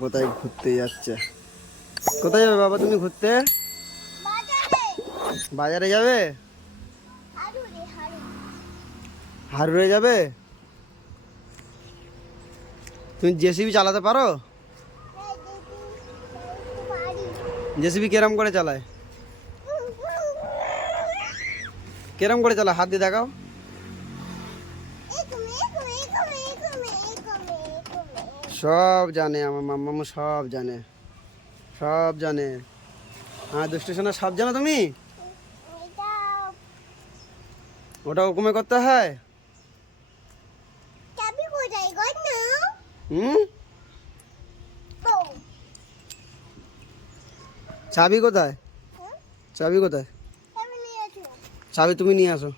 ঘুরতে যাচ্ছে? কোথায় যাবে বাবা তুমি ঘুরতে? বাজারে যাবে? হারুরে যাবে? তুমি জেসিবি চালাতে পারো? জেসিবি কেরম করে চালায়? কেরম করে চালায়? হাত দিয়ে দেখাও। সব জানে আমার মাম্মামু সব জানে। সব জানে। হ্যাঁ দুষ্টু সোনা সব জানো তুমি? ওটা হুকুমে করতে হয়? হুম? চাবি কোথায়? চাবি কোথায়? চাবি তুমি নিয়ে আসো।